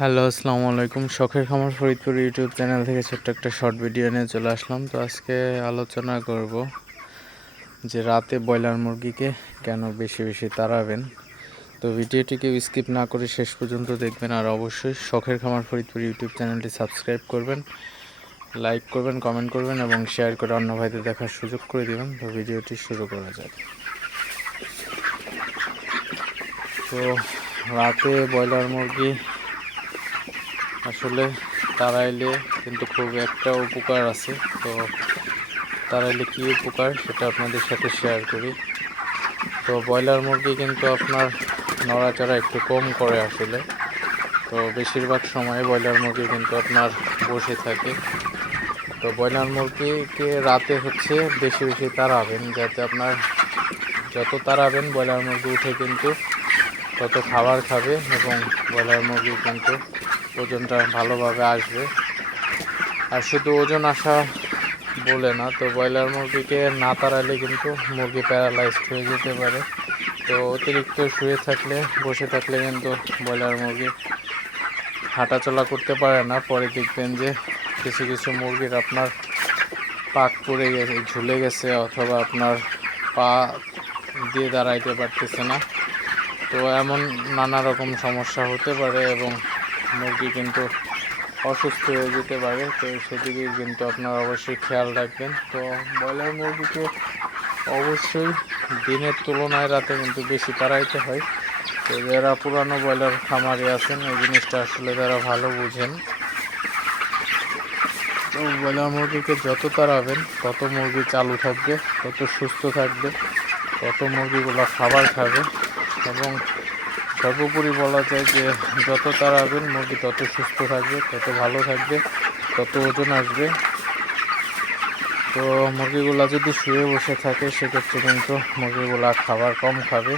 Hello, আসসালামু আলাইকুম। শখের খামার ফরিদপুর ইউটিউব চ্যানেল থেকে ছোট্ট একটা শর্ট ভিডিও নিয়ে চলে আসলাম। তো আজকে আলোচনা করব যে রাতে ব্রয়লার মুরগিকে কেন বেশি বেশি তাড়াবেন। তো ভিডিওটিকে স্কিপ না করে শেষ পর্যন্ত দেখবেন আর অবশ্যই শখের খামার ফরিদপুর ইউটিউব চ্যানেলটি সাবস্ক্রাইব করবেন, লাইক করবেন, কমেন্ট করবেন এবং শেয়ার করে অন্য ভাইদের দেখার সুযোগ করে দেবেন। তো ভিডিওটি শুরু করা যাক। তো রাতে ব্রয়লার মুরগি আসলে তারাইলে কিন্তু খুব একটা উপকার আছে। তো তারাইলে কী উপকার সেটা আপনাদের সাথে শেয়ার করি। তো ব্রয়লার মুরগি কিন্তু আপনার নড়াচড়া একটু কম করে আসলে। তো বেশিরভাগ সময় ব্রয়লার মুরগি কিন্তু আপনার বসে থাকে। তো ব্রয়লার মুরগিকে রাতে হচ্ছে বেশি বেশি তাড়াবেন যাতে আপনার যত তাড়াবেন ব্রয়লার মুরগি উঠে কিন্তু তত খাবার খাবে এবং ব্রয়লার মুরগি কিন্তু ওজনটা ভালোভাবে আসবে। আর শুধু ওজন আসা বলে না, তো ব্রয়লার মুরগিকে না তাড়ালে কিন্তু মুরগি প্যারালাইজড হয়ে যেতে পারে। তো অতিরিক্ত শুয়ে থাকলে, বসে থাকলে কিন্তু ব্রয়লার মুরগি হাঁটাচলা করতে পারে না। পরে দেখবেন যে কিছু কিছু মুরগির আপনার পাক পড়ে গেছে, ঝুলে গেছে অথবা আপনার পা দিয়ে দাঁড়াইতে পারতেছে না। তো এমন নানা রকম সমস্যা হতে পারে এবং মুরগি কিন্তু অসুস্থ হয়ে যেতে পারে। তো সেদিকে কিন্তু আপনারা অবশ্যই খেয়াল রাখবেন। তো ব্রয়লার মুরগিকে অবশ্যই দিনের তুলনায় রাতে কিন্তু বেশি তাড়াইতে হয়। তো যারা পুরানো ব্রয়লার খামারে আছেন, এই জিনিসটা আসলে তারা ভালো বুঝেন। তো ব্রয়লার মুরগিকে যত তাড়াবেন, তত মুরগি চালু থাকবে, তত সুস্থ থাকবে, তত মুরগিগুলো খাবার খাবে এবং সর্বোপরি বলা যায় যে যত তাড়াবেন মুরগি তত সুস্থ থাকবে, তত ভালো থাকবে, তত ওজন আসবে। তো মুরগিগুলা যদি শুয়ে বসে থাকে, সেক্ষেত্রে কিন্তু মুরগিগুলা খাবার কম খাবে।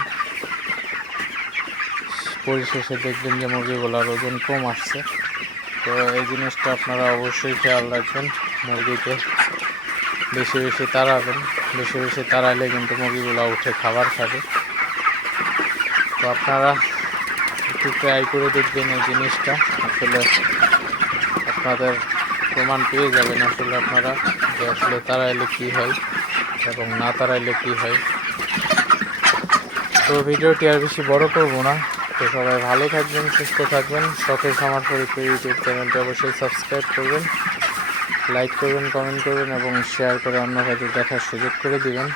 পরিশেষে দেখবেন যে মুরগিগুলার ওজন কম আসছে। তো এই জিনিসটা আপনারা অবশ্যই খেয়াল রাখবেন, মুরগিকে বেশি বেশি তাড়াবেন। বেশি বেশি তাড়াইলে কিন্তু মুরগিগুলো উঠে খাবার খাবে। তো আপনারা একটু ট্রাই করে দেখবেন এই জিনিসটা। আসলে আপনাদের প্রমাণ পেয়ে যাবেন আসলে আপনারা যে আসলে তাড়াইলে কী হয় এবং না তাড়াইলে কী হয়। তো ভিডিওটি আর বেশি বড় করব না। তো সবাই ভালো থাকবেন, সুস্থ থাকবেন। শখের খামার পরিচয় ইউটিউব চ্যানেলটি অবশ্যই সাবস্ক্রাইব করবেন লাইক করবেন কমেন্ট করবেন এবং শেয়ার করে অন্য ভাইদের দেখার সুযোগ করে দিবেন।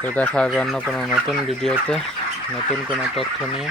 তো দেখা হবে অন্য কোনো নতুন ভিডিওতে। নতুন কোনো তথ্য নিয়ে।